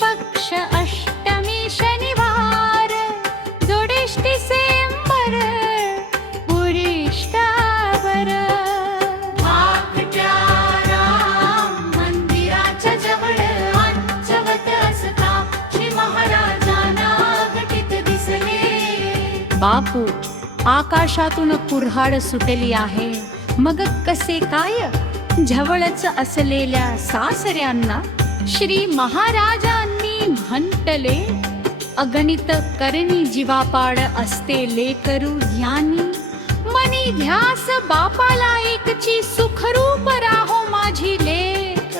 पक्ष अष्टमी शनिवार जोडेष्टी सेंबर पुरिष्टावर धाकट्या राम मंदिराच्या जवळ अंचवत असता श्री महाराजांना घटित दिसले. बापू, आकाशातून कुऱ्हाड सुटली आहे. मग कसे काय झवळच असलेल्या सासऱ्यांना श्री महाराजांनी म्हंटले, अगणित करणी जीवापाड असते लेकरू यांनी. मनी ध्यास बापाला एकची सुखरूप राहो माझी लेक.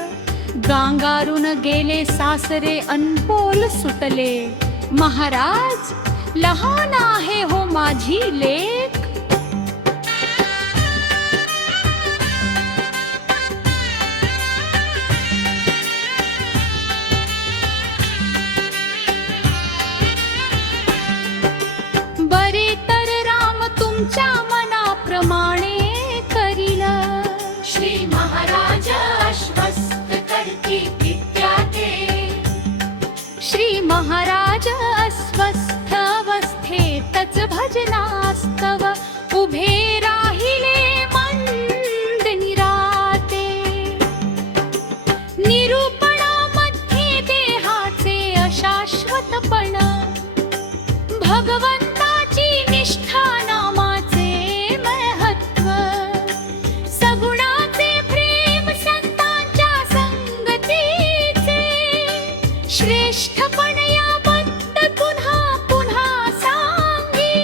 गांगारून गेले सासरे अनबोल सुटले, महाराज लहान आहे हो माझी लेक. बरे तर राम तुमच्या मनाप्रमाणे करील. श्री महाराज आश्वस्त करती विद्या ते. श्री महाराज अस्वस्थ अवस्थेतच भजनास्तव उभे राहिले मंद निराते. निरूपणामध्ये देहाचे अशाश्वतपण, भगवंताची निष्ठा नामाचे महत्व, सगुणाचे प्रेम संतांच्या संगतीचे श्रेष्ठपण याबद्दल पुन्हा पुन्हा सांगी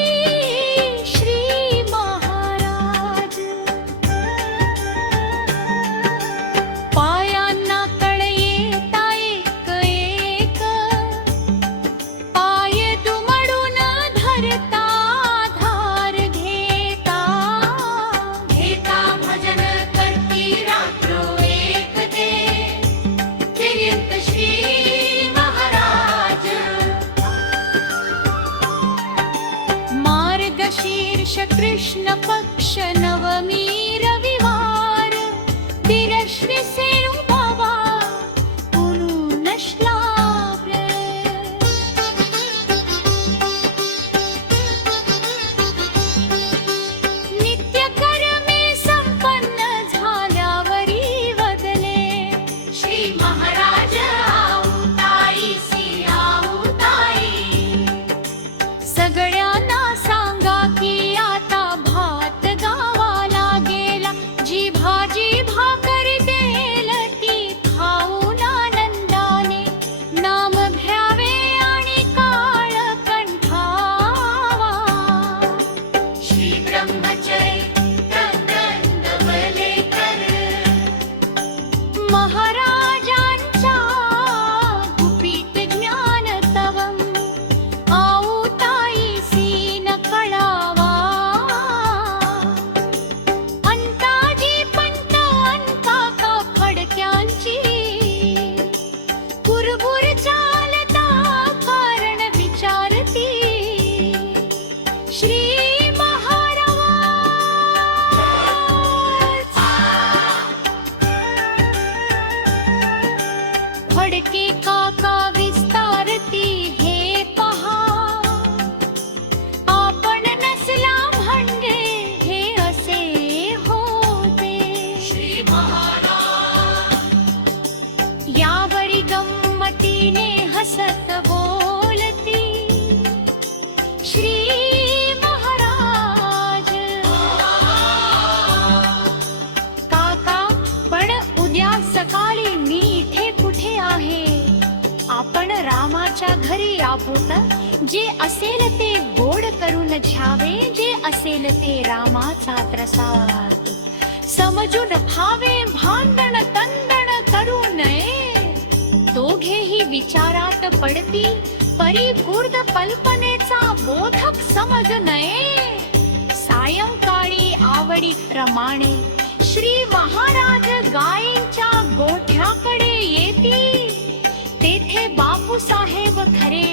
श्री महाराज. पायांना कळ येता एक एक, पाय दुमडून धरता धार घेता. घेता भजन करती रात्रो एक ते. फिर्यंत श्री महाराज. मार्गशीर्ष कृष्ण पक्ष नवमी रविवार तिरश्री सेरू बाबा पुरून श्लाव्र. नित्यकर्मे संपन्न झाल्यावरी वदले, श्री महाराज आऊताईसी आऊताई. सगळ्यांना सांगा की आता भात गावाला गेला. जी भाजी भाकर देल ती खाऊन आनंदाने. नाम घ्यावे आणि काळ कंठावा. श्री ब्रह्मचर्य दंडवलेकर. महाराजांच्या गुपित ज्ञान तवम आऊताईसी न कळावा. अंताजी पंत अंकाका फडक्यांची कुरबुर चालता कारण विचारती श्री महाराज. फडके काका विस्तारती हे पहा. आपण नसला म्हणजे हे असे होते. श्री महाराज. यावरी गंमतीने हसत बोलती श्री महाराज. काका, पण उद्या सकाळी मी इथे कुठे आहे? आपण रामाच्या घरी आहोत. जे असेल ते गोड करून घ्यावे, जे असेल ते रामाचा प्रसाद. समजून फावे, भांडण तंडण करू नये. दोघेही विचारात पडती, परी गुर्द कल्पनेचा बोधक समज नये. सायंकाळी आवडीप्रमाणे श्री महाराज गायींच्या गोठ्याकडे येती. तेथे बापूसाहेब खरे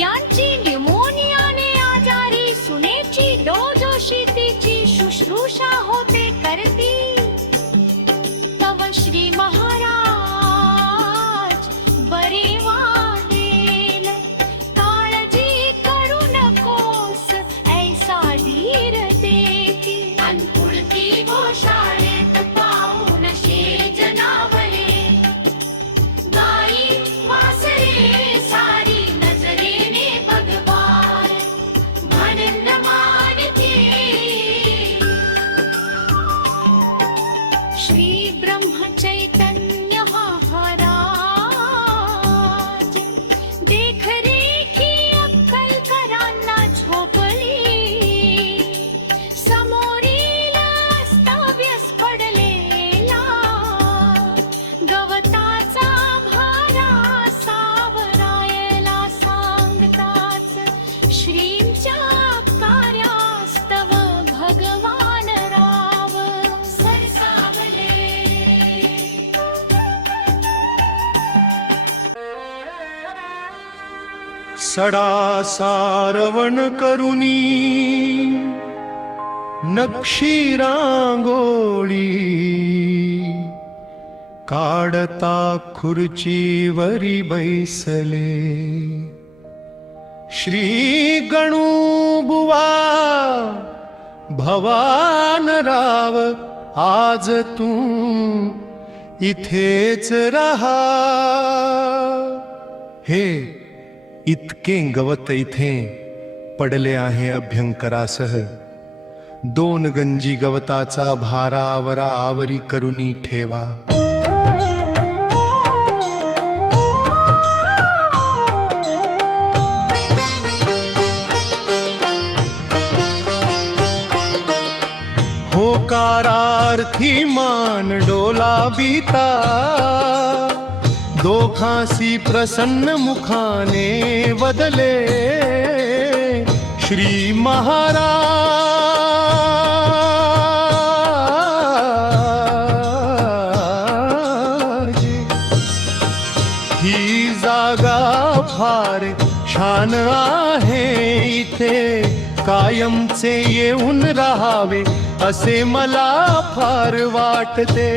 यांची न्यूमोनियाने आजारी सुनेची डोजोशी तिची शुश्रूषा होते करती. तव श्री महाराज बरे वाटती. सडा सारवण करुनी नक्षी रांगोळी काढता खुर्चीवरी बैसले श्री गणूबुवा भवानराव आज तू इथेच रहा हे इतके गवत इथे पडले आहे अभ्यंकरासह 2 गंजी गवताचा भारावरा आवरी करुनी ठेवा होकारार्थी मान डोला बीता दोखासी प्रसन्न मुखाने वदले श्री महाराज ही जागा फार छान आहे इथे कायमचे येऊन राहावे असे मला फार वाटते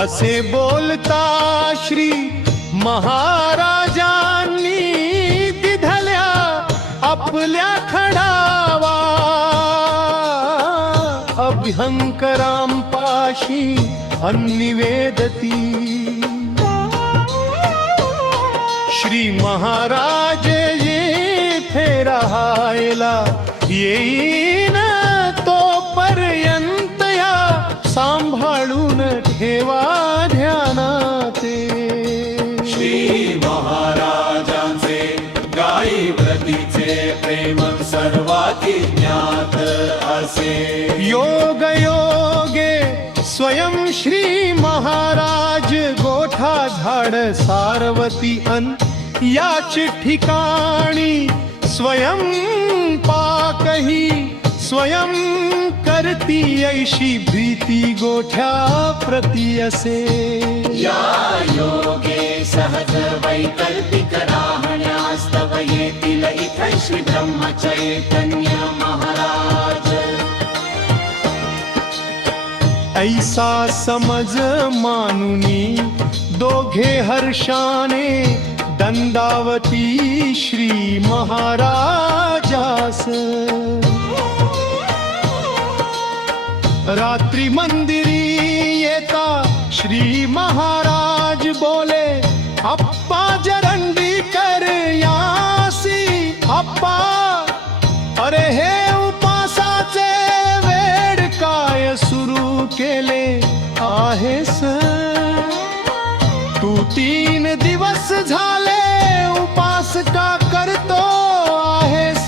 असे बोलता श्री महाराजांनी दिधल्या आपल्या खडावा अभ्यंकरांपाशी अन्निवेदती श्री महाराज येथे राहायला येईन तोपर्यंत या सांभाळून ठेवा ध्यानाते श्री महाराजांचे गाई व्रतीचे प्रेम सर्वाती ज्ञात असे योग योगे स्वयं श्री महाराज गोठा झाड सारवती अन याच ठिकाणी स्वयं पाकही स्वयं करती ऐशी भीती गोठ्या प्रती असे या योगे सहज वैकल्पिक राहण्यास्तव येतील इथं श्री ब्रह्मचैतन्य महाराज ऐसा समज मानुनी दोघे हर्षाने दंडावती श्री महाराजास रात्री मंदिरी येता श्री महाराज बोले अप्पा जरंडी कर यासी अप्पा अरे हे उपासाचे वेड काय सुरू केले आहेस तू 3 दिवस झाले उपास का करतो आहेस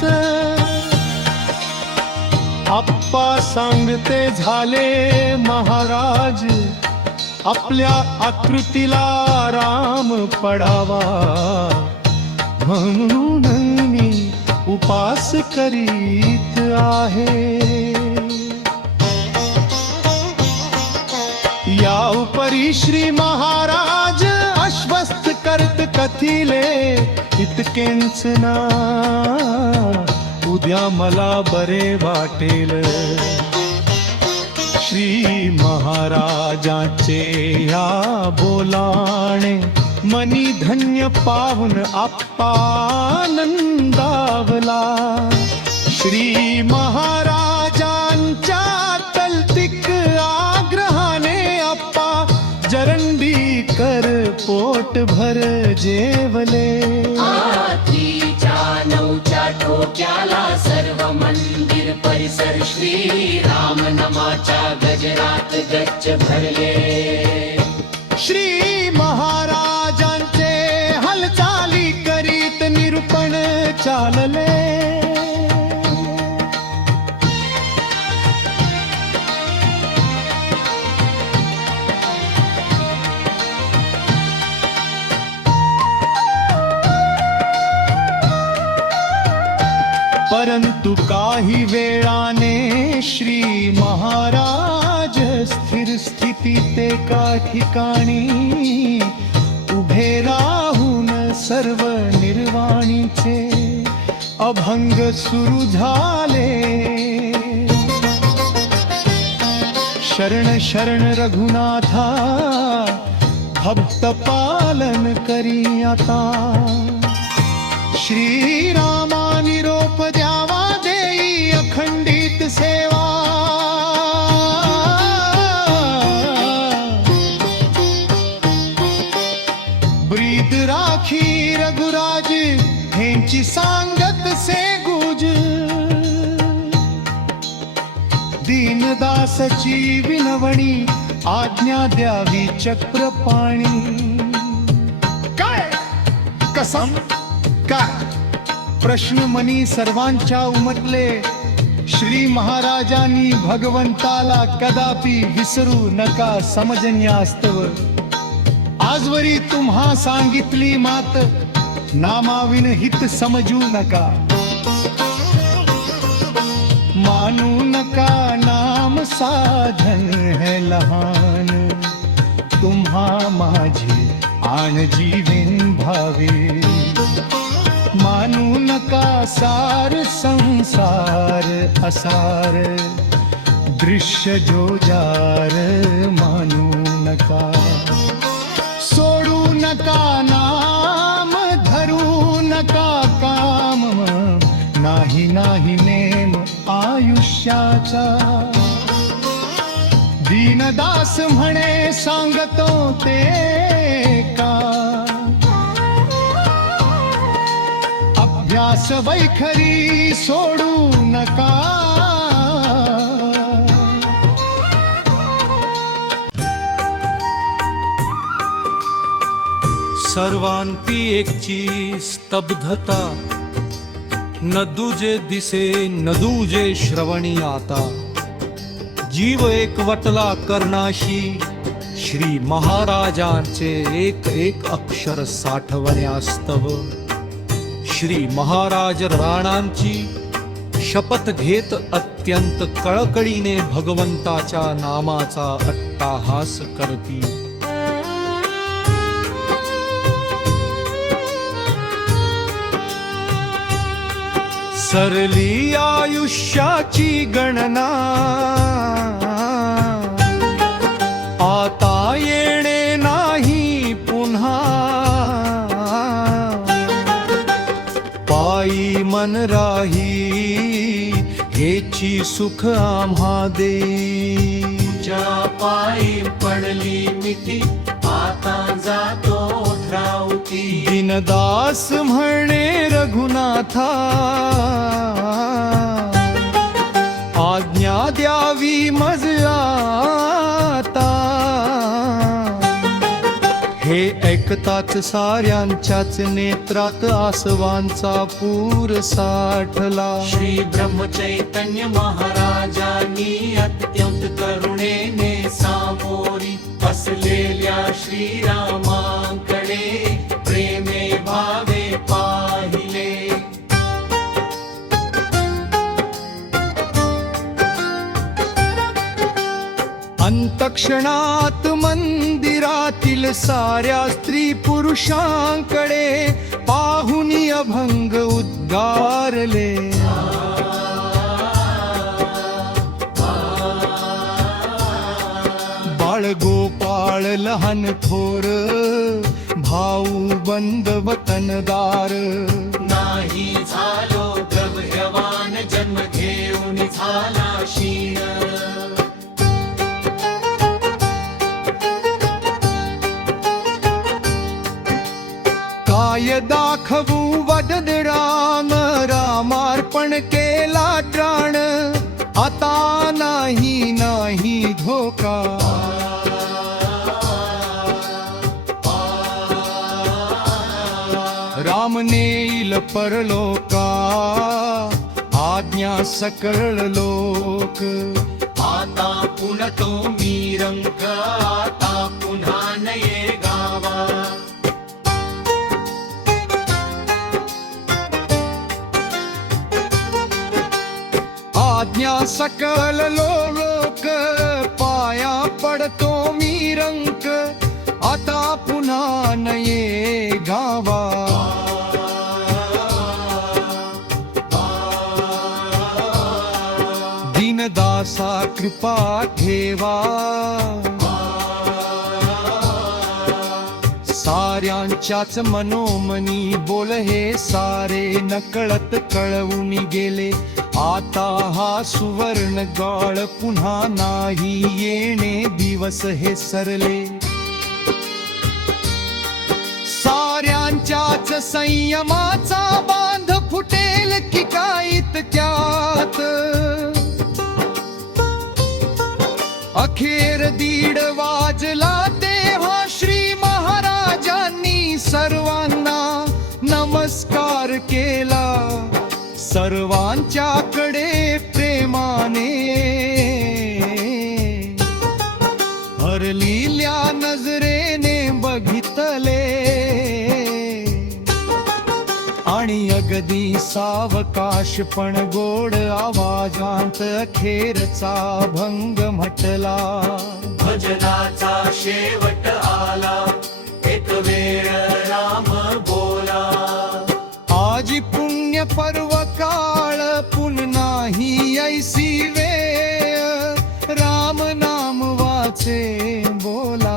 अप्पा सांगते झाले महाराज आपल्या आकृतीला राम पडावा म्हणून मी उपास करीत आहे या उपरी श्री महाराज आश्वस्त करत कथिले इतकेच ना उद्या मला बरे वाटेल श्री महाराजांचे या बोलाणे मनी धन्य पावन आनंदावला श्री महाराजांच्या तलतिक आग्रहाने अप्पा जरंडी कर पोट भर जेवले आठीच्या 9च्या ठोक्याला सर्व मंदिर परिसर श्री राम नामाच्या गजरात गच्च भरले श्री महाराजांचे हालचाली करीत निरूपण चालले परंतु काही वेळाने श्री महाराज स्थिर स्थितीत एका ठिकाणी उभे राहून सर्व निर्वाणीचे अभंग सुरू झाले. शरण शरण रघुनाथा भक्त पालन करी आता. श्रीरामा निरोप द्यावा देई अखंडित सेवा. ब्रीद राखी रघुराज ह्यांची सांगत से गुज. दीनदासची विनवणी आज्ञा द्यावी चक्रपाणी. काय कसम काय प्रश्न मनी सर्वांच्या उमटले. श्री महाराजांनी भगवंताला कदापि विसरू नका समजण्यास्तव. आजवरी तुम्हा सांगितली मात नामाविन हित समजू नका. मानू नका नाम साधन है लहान. तुम्हा माझी आण जीवेन भावे. मानू नका सार संसार असार. दृश्य जोजार मानू नका. सोडू नका नाम धरू नका काम. नाही नाही नेम आयुष्याचा. दीनदास म्हणे सांगतो ते का. अभ्यास वैखरी सोडू नका. सर्वांती एकची स्तब्धता. न दुजे दिसे न दुजे श्रवणी आता. जीव एक वटला कर्णाशी. श्री महाराजांचे एक एक अक्षर साठवण्यास्तव. श्री महाराज राणांची शपथ घेत अत्यंत कळकळीने भगवंताच्या नामाचा अट्टाहास करती. सरली आयुष्याची गणना. आता येणे नाही पुन्हा. पायी मन राही हेची सुख आम्हा दे. ज्या पायी पडली मिठी आता जातो धावती. दीनदास म्हणे रघुनाथा. आज्ञा द्यावी मज आता. हे ऐकताच साऱ्यांच्याच नेत्रात आसवांचा पूर साठला. श्री ब्रह्मचैतन्य महाराजांनी अत्यंत करुणेने सामोरी असलेल्या श्रीरामांकडे प्रेमे भावे पाहिले. अंतक्षणात मंदिरातील साऱ्या स्त्री पुरुषांकडे पाहुन अभंग उद्गारले. बाळगोपाळ लहान थोर भाऊ बंद वतनदार. नाही झालो गव्यवान जन्म घेऊन झाला शीण. काय दाखवू वदन राम. रामार्पण केला प्राण. आता नाही नाही धोका. राम नेईल परलोका. आज्ञा सकळ लोक. आता पुन्हा तो मी रंग. आता पुन्हा नये गावा. आज्ञा सकल लोक. पाया पडतो मी रंक. आता पुन्हा नये गावा. कृपा ठेवा साऱ्यांच्याच मनोमनी बोल हे सारे नकळत कळवून गेले आता हा सुवर्ण गाळ पुन्हा नाही येणे दिवस हे सरले साऱ्यांच्याच संयमाचा बांध फुटेल की काय इतक्यात अखेर 1:30 वाजला तेव्हा श्री महाराजांनी सर्वांना नमस्कार केला सर्वांच्याकडे प्रेमाने हरलेल्या नजरेने बघितले आणि अगदी सावकाश पण गोड आवाजांत अखेरचा भंग म्हटला भजनाचा शेवट आला एक वेळ राम बोला आजी पुण्य पर्व काळ पुन्हा ही ऐसी वेळ राम नाम वाचे बोला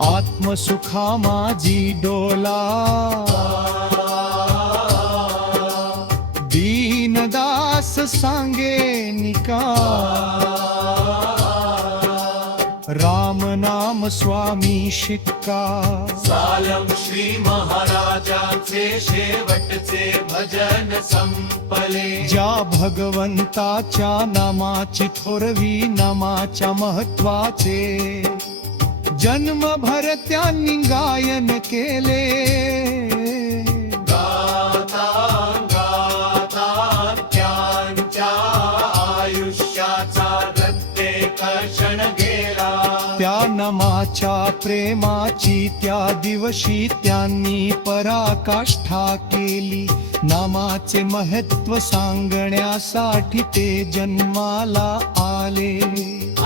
आत्मसुखा माझी डोला दीनदास सांगे निका राम नाम स्वामी शिक्का सालम श्री महाराजांचे शेवटचे भजन संपले ज्या भगवंताच्या नामाची थोरवी नामाच्या महत्वाचे जन्मभर त्यांनी गायन केले गाता गाता त्यांच्या आयुष्याचा प्रत्येक क्षण गेला त्या नामाच्या प्रेमाची त्या दिवशी त्यांनी पराकाष्ठा केली नामाचे महत्व सांगण्यासाठी ते जन्माला आले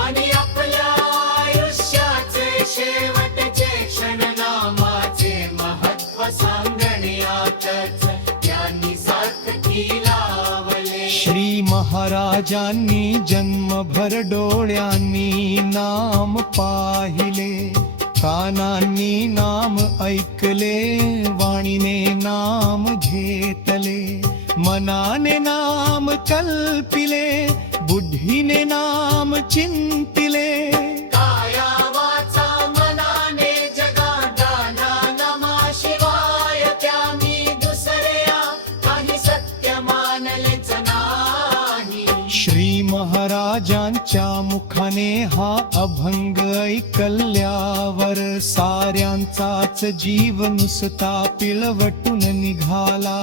आणि आपल्या आयुष्याचे शेवटचे क्षण नामाचे महत्व सांगण्यातच त्यांनी सार्थकी लावले श्री महाराजांनी जन्मभर डोळ्यांनी नाम पाहिले कानांनी नाम ऐकले वाणीने नाम घेतले मनाने नाम कल्पिले बुद्धीने नाम चिंतिले काया वाचा मनाने जगादाना नमा शिवाय त्यामी दुसऱ्या काही सत्य मानलेच नाही श्री महाराजांच्या मुखाने हा अभंग ऐकल्यावर साऱ्यांचाच जीव नुसता पिळवटून निघाला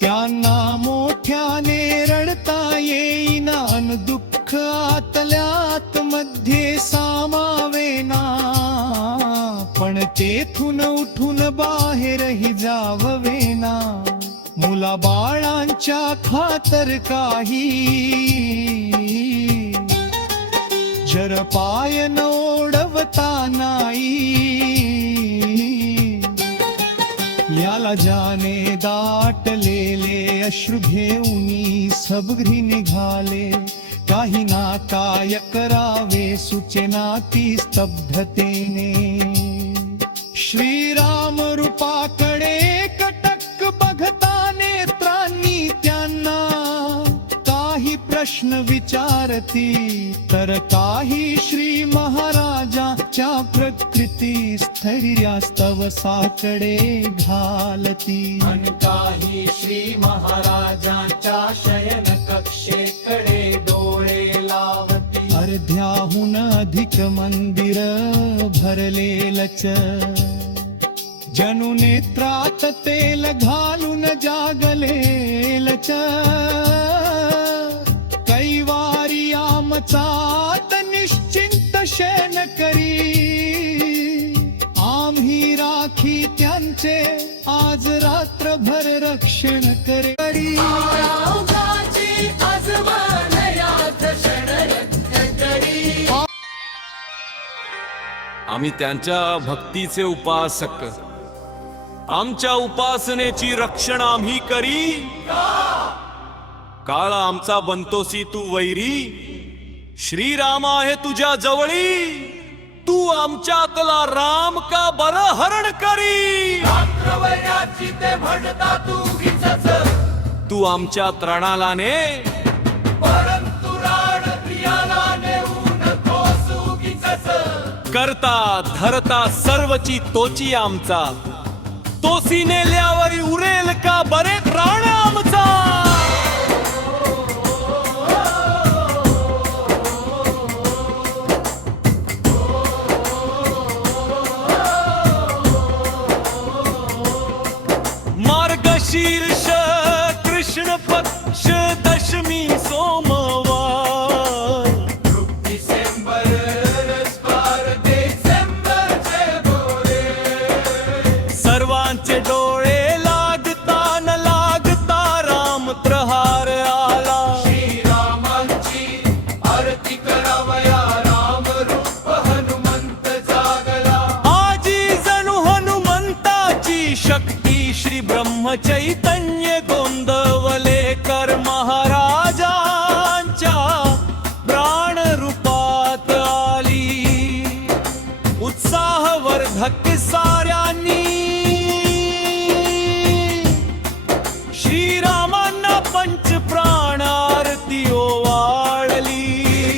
त्यांना मोठ्याने रडता येईना अन दुःख आतल्यात मध्ये सामावेना पण तेथून उठून बाहेरही जाववेना मुला बाळांच्या खातर काही जर पाय न ओढवता नाही याला जाने दाटलेले अश्रू घेऊनी सबघरी निघाले काही ना काय करावे सुचेना ती स्तब्धतेने श्रीराम रूपाकडे कटक बघता नेत्रांनी त्यांना काही प्रश्न विचारती तर काही श्री महाराजांच्या प्रकृती स्थैर्यास्तवसाकडे घालती अन काही श्री महाराजांच्या शयन कक्षेकडे डोळे लावती अर्ध्याहून अधिक मंदिर भरलेलच जणू नेत्रात तेल घालून जागलेलच कैवारी आमचात निश्चिंत शयन करी आम्ही राखी त्यांचे आज रात्रभर रक्षण करी आम्ही त्यांच्या भक्तीचे उपासक आमच्या उपासनेची रक्षण आम्ही करी काळ आमचा बनतोसी तू वैरी श्रीराम आहे तुझ्या जवळी तू आमच्यातला राम का बर हरण करी रात्रवयाची ते म्हणता तू उगीचच, तू आमच्या त्रणाला ने परंतु राड प्रियाला नेऊ नकोस उगीचच. करता धरता सर्वची तोची आमचा तोसी नेल्यावर उरेल का बरे प्राण आमचा मार्गशीर्ष कृष्ण पक्ष दशमी सोमवार डिसेंबर रसपार डिसेंबरचे गोरे, सर्वांचे डोळे लागता न लागता राम प्रहार आला श्रीरामांची आरती करावया राम रूप हनुमंत जागला. आजी जणू हनुमंताची शक्ती श्री ब्रह्म चैतन्य गोंदवलेकर महाराजांच्या प्राण रूपात आली उत्साहवर्धक साऱ्यांनी श्रीरामांना पंच प्राण आरती ओवाळली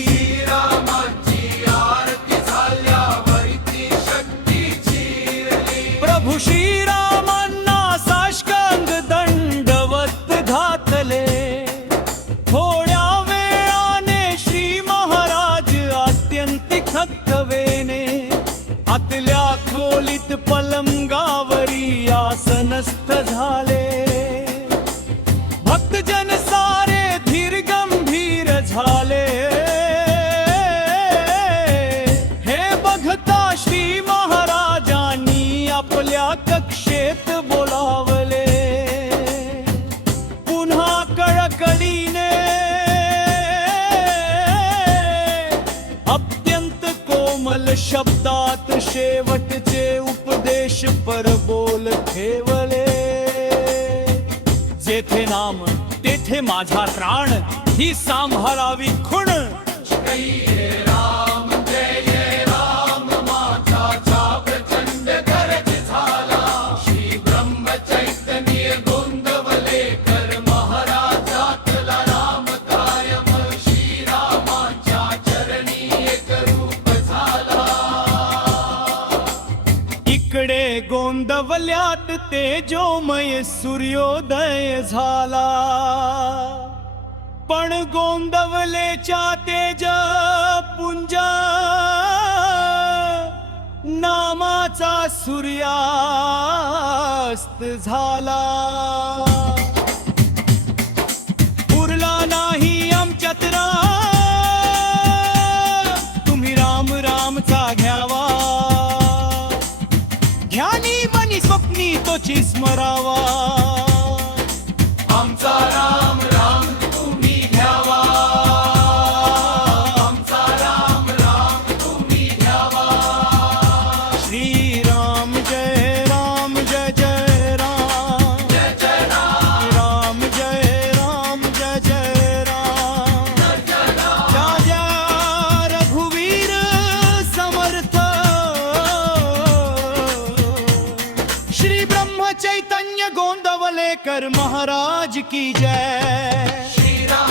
श्रीरामांची आरती झाल्यावर ती शक्ती चिरली. प्रभू श्रीरामांना साष्टांग दंडवत घातले थोड्या वेळाने श्री महाराज अत्यंतिक थकवेने आतल्या खोलीत पलंगावरी आसनस्थ झाले भक्तजन सारे धीर गंभीर झाले हे बघता श्री महाराजांनी आपल्या कक्षेत बोलावले पुन्हा कळकळीने अत्यंत कोमल शब्दात शेवटचे उपदेश परबोल ठेवले जेथे नाम तेथे माझा प्राण ही सांभाळावी खूण राम जय राम माझा प्रचंड गरज झाला. श्री ब्रह्म चैतन्य गोंदवलेकर महाराजातला राम कायम श्रीरामाच्या चरणी एक रूप झाला. इकडे गोंदवल्यात तेजोमय सूर्योदय झाला पण गोंदवलेच्या तेज पुंज नामाचा सूर्यास्त झाला उरला नाही आमच्यात तुम्ही राम रामचा घ्यावा ध्यानी मनी स्वप्नी तोची स्मरावा आमचा राम राम तुम्ही घ्यावा, आमचा राम राम तुम्ही घ्यावा. श्रीराम जय राम जय जय राम जय जय राम, राम जय राम जय जय राम जय जय रघुवीर समर्थ श्री ब्रह्म चैतन्य गोंदवलेकर महाराज की जय श्रीराम